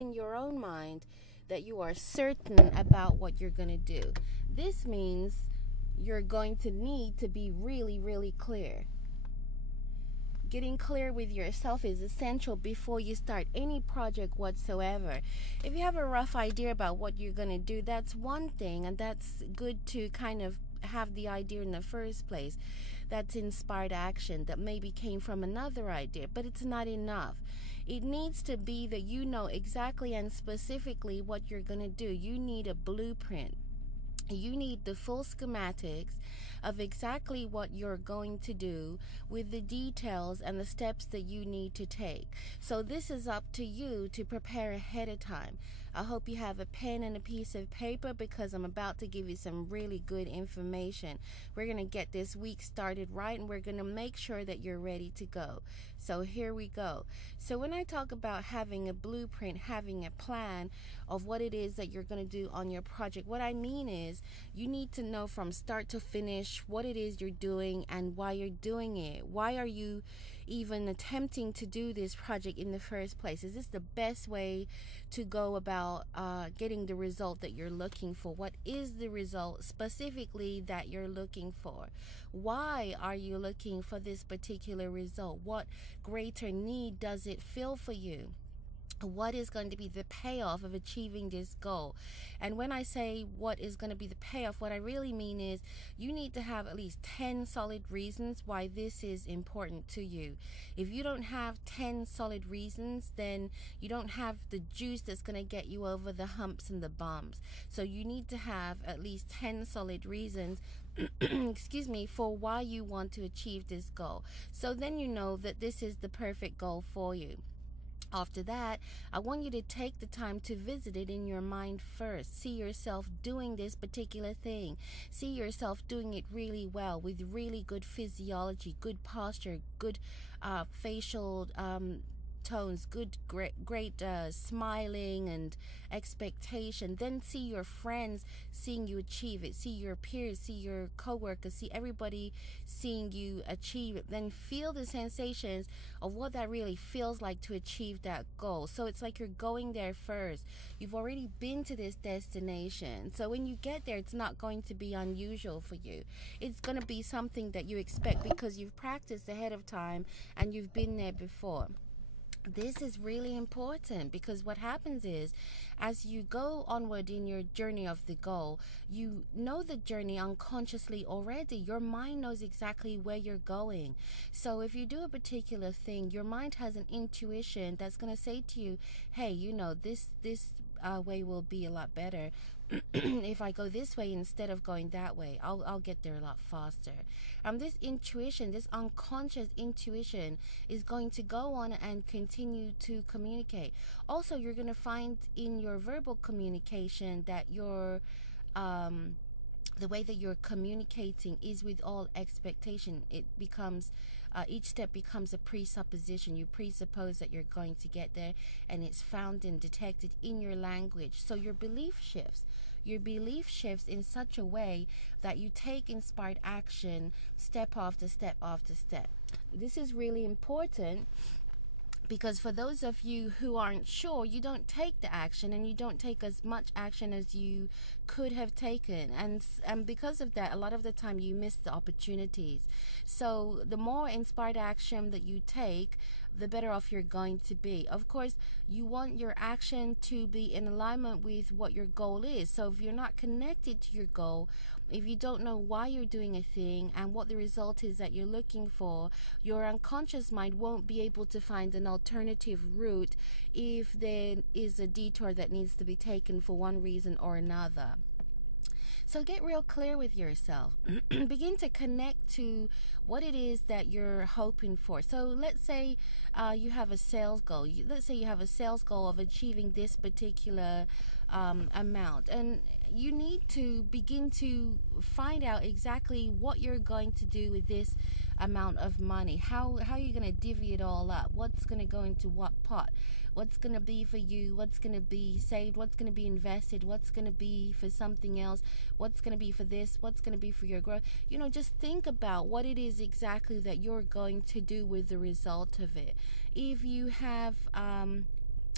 in your own mind that you are certain about what you're going to do. This means you're going to need to be really, really clear. Getting clear with yourself is essential before you start any project whatsoever. If you have a rough idea about what you're going to do, that's one thing, and that's good to kind of have the idea in the first place. That's inspired action that maybe came from another idea, but it's not enough. It needs to be that you know exactly and specifically what you're going to do. You need a blueprint. You need the full schematics of exactly what you're going to do with the details and the steps that you need to take. So this is up to you to prepare ahead of time. I hope you have a pen and a piece of paper because I'm about to give you some really good information. We're going to get this week started right, and we're going to make sure that you're ready to go. So here we go. So when I talk about having a blueprint, having a plan of what it is that you're going to do on your project, what I mean is you need to know from start to finish what it is you're doing and why you're doing it. Why are you even attempting to do this project in the first place? Is this the best way to go about getting the result that you're looking for? What is the result specifically that you're looking for? Why are you looking for this particular result? What greater need does it fill for you? What is going to be the payoff of achieving this goal? And when I say what is going to be the payoff, what I really mean is you need to have at least 10 solid reasons why this is important to you. If you don't have 10 solid reasons, then you don't have the juice that's going to get you over the humps and the bumps. So you need to have at least 10 solid reasons excuse me, for why you want to achieve this goal. So then you know that this is the perfect goal for you. After that, I want you to take the time to visit it in your mind first. See yourself doing this particular thing. See yourself doing it really well with really good physiology, good posture, good facial tones, great smiling and expectation. Then see your friends seeing you achieve it. See your peers, see your coworkers, see everybody seeing you achieve it. Then feel the sensations of what that really feels like to achieve that goal. So it's like you're going there first. You've already been to this destination. So when you get there, it's not going to be unusual for you. It's going to be something that you expect because you've practiced ahead of time and you've been there before. This is really important because what happens is as you go onward in your journey of the goal, you know the journey unconsciously already. Your mind knows exactly where you're going. So if you do a particular thing, your mind has an intuition that's going to say to you, hey, you know, this way will be a lot better. If I go this way instead of going that way, I'll get there a lot faster. This intuition, this unconscious intuition is going to go on and continue to communicate. Also, you're going to find in your verbal communication that the way that you're communicating is with all expectation. It becomes each step becomes a presupposition. You presuppose that you're going to get there, and it's found and detected in your language. So your belief shifts. Your belief shifts in such a way that you take inspired action step after step after step. This is really important because for those of you who aren't sure, you don't take the action, and you don't take as much action as you could have taken, and because of that, a lot of the time you miss the opportunities. So the more inspired action that you take, the better off you're going to be. Of course, you want your action to be in alignment with what your goal is. So if you're not connected to your goal, if you don't know why you're doing a thing and what the result is that you're looking for, your unconscious mind won't be able to find an alternative route if there is a detour that needs to be taken for one reason or another. So get real clear with yourself. Begin to connect to what it is that you're hoping for. So let's say you have a sales goal. Let's say you have a sales goal of achieving this particular amount, and you need to begin to find out exactly what you're going to do with this amount of money. How are you going to divvy it all up? What's going to go into what pot? What's going to be for you? What's going to be saved? What's going to be invested? What's going to be for something else? What's going to be for this? What's going to be for your growth? You know, just think about what it is exactly that you're going to do with the result of it. If you have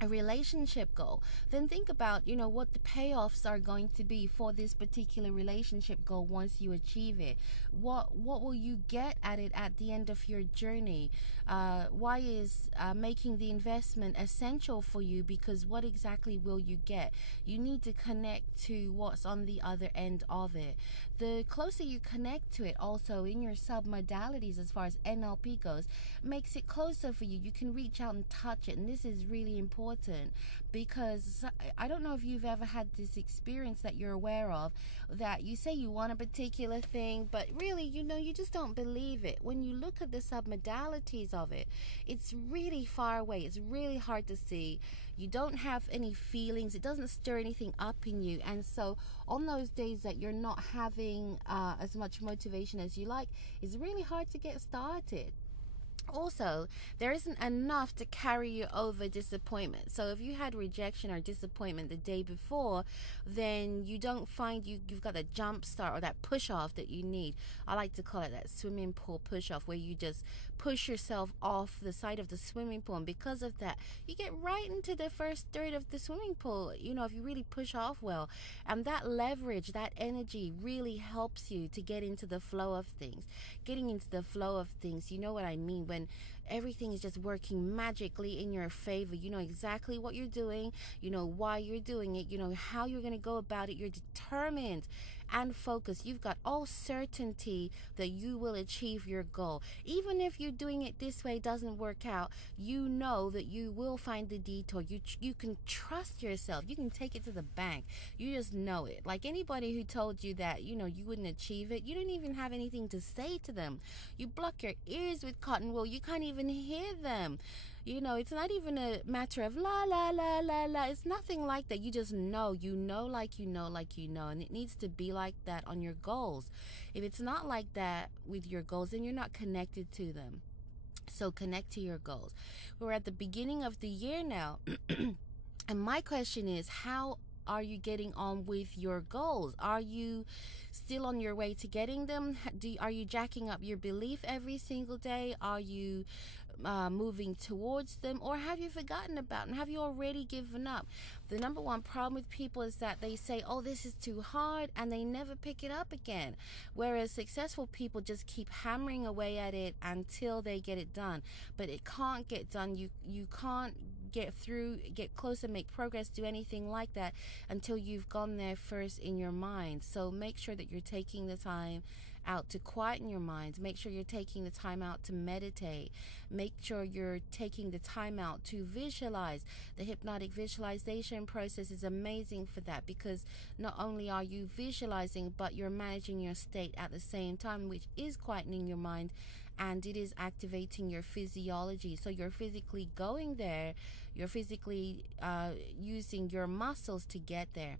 a relationship goal, then think about, what the payoffs are going to be for this particular relationship goal once you achieve it. What will you get at it at the end of your journey? Why is making the investment essential for you? Because what exactly will you get? You need to connect to what's on the other end of it. The closer you connect to it, also in your sub-modalities as far as NLP goes, makes it closer for you. You can reach out and touch it, and this is really important, because I don't know if you've ever had this experience that you're aware of, that you say you want a particular thing, but really, you just don't believe it. When you look at the submodalities of it, it's really far away. It's really hard to see. You don't have any feelings. It doesn't stir anything up in you. And so on those days that you're not having as much motivation as you like, it's really hard to get started. Also, there isn't enough to carry you over disappointment. So if you had rejection or disappointment the day before, then you don't find you've got that jump start or that push off that you need. I like to call it that swimming pool push off, where you just push yourself off the side of the swimming pool, and because of that, you get right into the first third of the swimming pool, if you really push off well. And that leverage, that energy really helps you to get into the flow of things. Getting into the flow of things, you know what I mean, when everything is just working magically in your favor. You know exactly what you're doing, you know why you're doing it, you know how you're going to go about it. You're determined and focused. You've got all certainty that you will achieve your goal. Even if you're doing it this way doesn't work out, you know that you will find the detour. You can trust yourself. You can take it to the bank. You just know it. Like anybody who told you that you wouldn't achieve it, you don't even have anything to say to them. You block your ears with cotton wool. You can't even hear them. It's not even a matter of la la la la la. It's nothing like that. You just know, like you know, and it needs to be like that on your goals. If it's not like that with your goals, then you're not connected to them. So connect to your goals. We're at the beginning of the year now, and my question is, how are you getting on with your goals? Are you still on your way to getting them? Are you jacking up your belief every single day? Are you moving towards them, or have you forgotten about them? Have you already given up? The number one problem with people is that they say, oh, this is too hard, and they never pick it up again. Whereas successful people just keep hammering away at it until they get it done. But it can't get done. You can't get closer, make progress, do anything like that until you've gone there first in your mind. So make sure that you're taking the time out to quieten your mind. Make sure you're taking the time out to meditate. Make sure you're taking the time out to visualize. The hypnotic visualization process is amazing for that, because not only are you visualizing, but you're managing your state at the same time, which is quietening your mind, and it is activating your physiology. So you're physically going there. You're physically using your muscles to get there.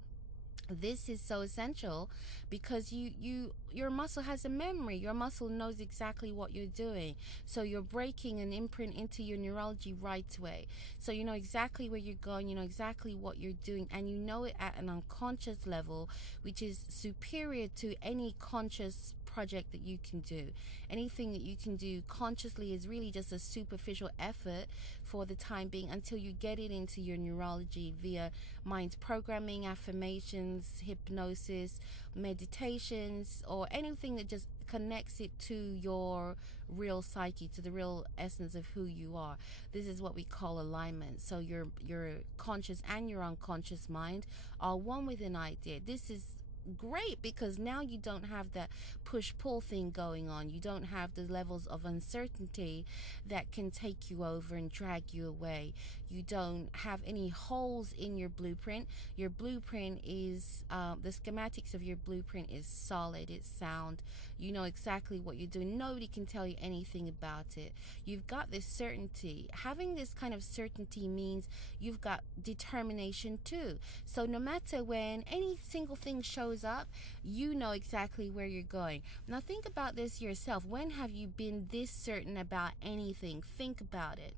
This is so essential because your muscle has a memory. Your muscle knows exactly what you're doing. So you're breaking an imprint into your neurology right away. So you know exactly where you're going, you know exactly what you're doing, and you know it at an unconscious level, which is superior to any conscious project that you can do. Anything that you can do consciously is really just a superficial effort for the time being, until you get it into your neurology via mind programming, affirmations, hypnosis, meditations, or anything that just connects it to your real psyche, to the real essence of who you are. This is what we call alignment. So your conscious and your unconscious mind are one with an idea. This is great because now you don't have that push-pull thing going on. You don't have the levels of uncertainty that can take you over and drag you away. You don't have any holes in your blueprint. Your blueprint is the schematics of your blueprint is solid, it's sound. You know exactly what you're doing. Nobody can tell you anything about it. You've got this certainty. Having this kind of certainty means you've got determination too. So no matter when any single thing shows up, you know exactly where you're going. Now think about this yourself. When have you been this certain about anything? Think about it.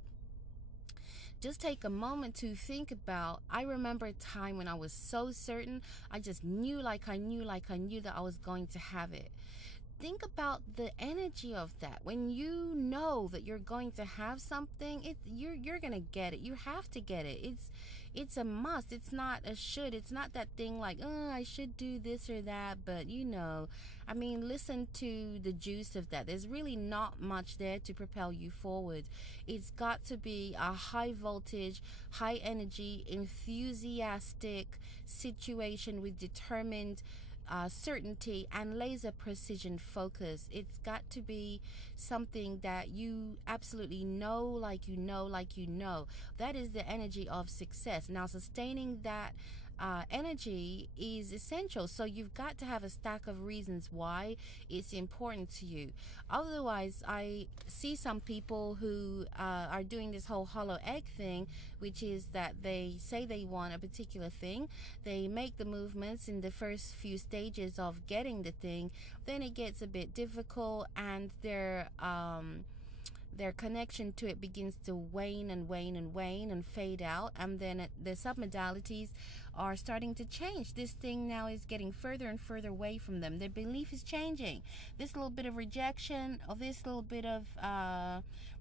Just take a moment to think about, I remember a time when I was so certain. I just knew like I knew that I was going to have it. think about the energy of that. When you know that you're going to have something, you're gonna get it. You have to get it. It's a must. It's not a should. It's not that thing like, oh, I should do this or that, but I mean, listen to the juice of that. There's really not much there to propel you forward. It's got to be a high voltage, high energy, enthusiastic situation with determined certainty and laser precision focus. It's got to be something that you absolutely know, like you know, like you know. That is the energy of success. Now, sustaining that energy is essential. So you've got to have a stack of reasons why it's important to you. Otherwise, I see some people who are doing this whole hollow egg thing, which is that they say they want a particular thing. They make the movements in the first few stages of getting the thing. Then it gets a bit difficult, and their connection to it begins to wane and wane and wane and fade out, and then the submodalities are starting to change. This thing now is getting further and further away from them. Their belief is changing. This little bit of rejection, or this little bit of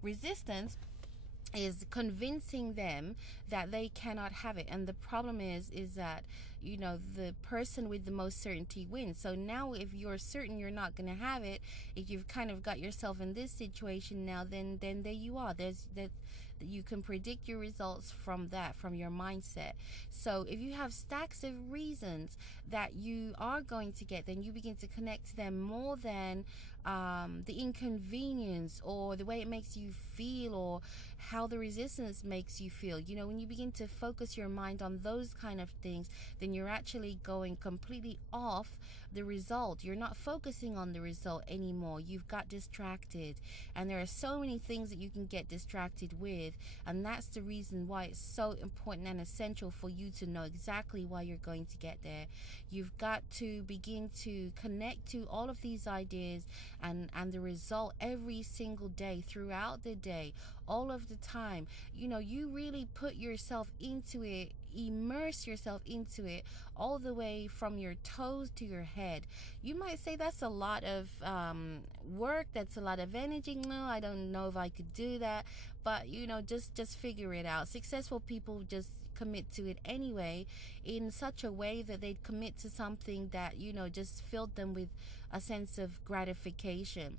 resistance, is convincing them that they cannot have it. And the problem is that the person with the most certainty wins. So now if you're certain you're not going to have it, if you've kind of got yourself in this situation now, then there you are. You can predict your results from your mindset. So if you have stacks of reasons that you are going to get, then you begin to connect to them more than the inconvenience or the way it makes you feel or how the resistance makes you feel. When you begin to focus your mind on those kind of things, then you're actually going completely off the result. You're not focusing on the result anymore. You've got distracted, and there are so many things that you can get distracted with, and that's the reason why it's so important and essential for you to know exactly why you're going to get there. You've got to begin to connect to all of these ideas and the result every single day, throughout the day, all of the time. You really put yourself into it, immerse yourself into it all the way from your toes to your head. You might say that's a lot of work, that's a lot of energy. No, I don't know if I could do that, but just figure it out. Successful people just commit to it anyway, in such a way that they'd commit to something that just filled them with a sense of gratification.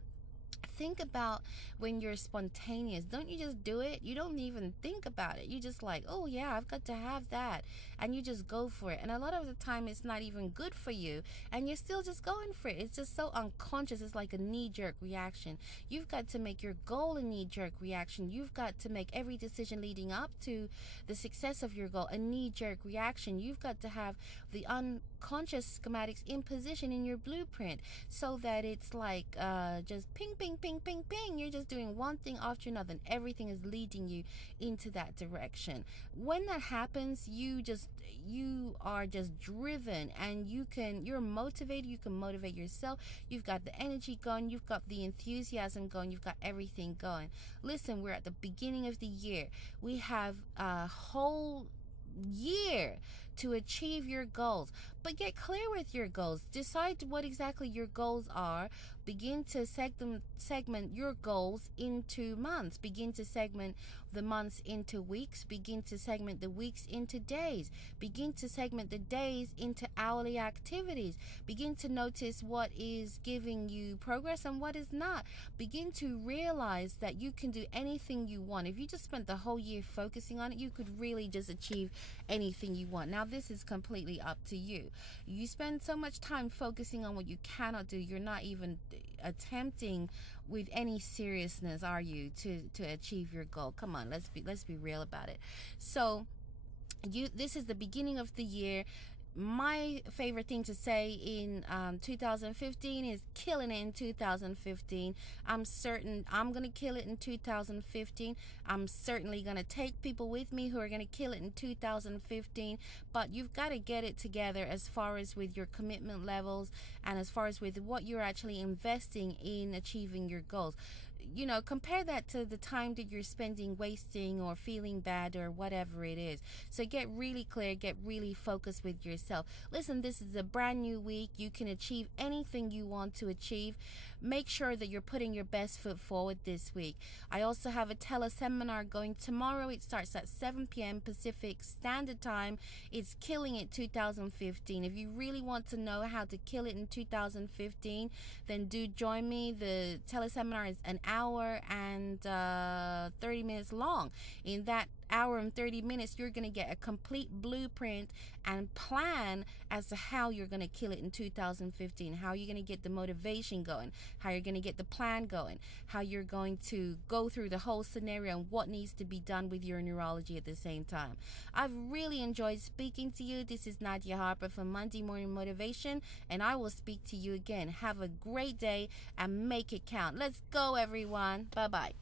Think about when you're spontaneous. Don't you just do it? You don't even think about it. You just like, oh yeah, I've got to have that, and you just go for it. And a lot of the time it's not even good for you, and you're still just going for it. It's just so unconscious. It's like a knee-jerk reaction. You've got to make your goal a knee-jerk reaction. You've got to make every decision leading up to the success of your goal a knee-jerk reaction. You've got to have the unconscious schematics in position in your blueprint, so that it's like just ping ping ping ping ping. You're just doing one thing after another, and everything is leading you into that direction. When that happens, you are just driven, and you're motivated. You can motivate yourself. You've got the energy going, you've got the enthusiasm going, you've got everything going. Listen, we're at the beginning of the year. We have a whole year to achieve your goals, but get clear with your goals. Decide what exactly your goals are. Begin to segment your goals into months. Begin to segment the months into weeks. Begin to segment the weeks into days. Begin to segment the days into hourly activities. Begin to notice what is giving you progress and what is not. Begin to realize that you can do anything you want. If you just spent the whole year focusing on it, you could really just achieve anything you want. Now, this is completely up to you. You spend so much time focusing on what you cannot do. You're not even attempting with any seriousness, are you, to achieve your goal? Come on, let's be real about it. So this is the beginning of the year. My favorite thing to say in 2015 is killing it in 2015. I'm certain I'm going to kill it in 2015. I'm certainly going to take people with me who are going to kill it in 2015. But you've got to get it together as far as with your commitment levels and as far as with what you're actually investing in achieving your goals. Compare that to the time that you're spending wasting or feeling bad or whatever it is. So get really clear, get really focused with yourself. Listen, this is a brand new week. You can achieve anything you want to achieve. make sure that you're putting your best foot forward this week. I also have a teleseminar going tomorrow. It starts at 7 p.m. Pacific Standard Time. It's Killing It 2015. If you really want to know how to kill it in 2015, then do join me. The teleseminar is an hour and 30 minutes long. In that hour and 30 minutes, you're going to get a complete blueprint and plan as to how you're going to kill it in 2015, how you're going to get the motivation going, how you're going to get the plan going, how you're going to go through the whole scenario and what needs to be done with your neurology at the same time. I've really enjoyed speaking to you. This is Nadia Harper from Monday Morning Motivation, and I will speak to you again. Have a great day and make it count. Let's go, everyone. Bye-bye.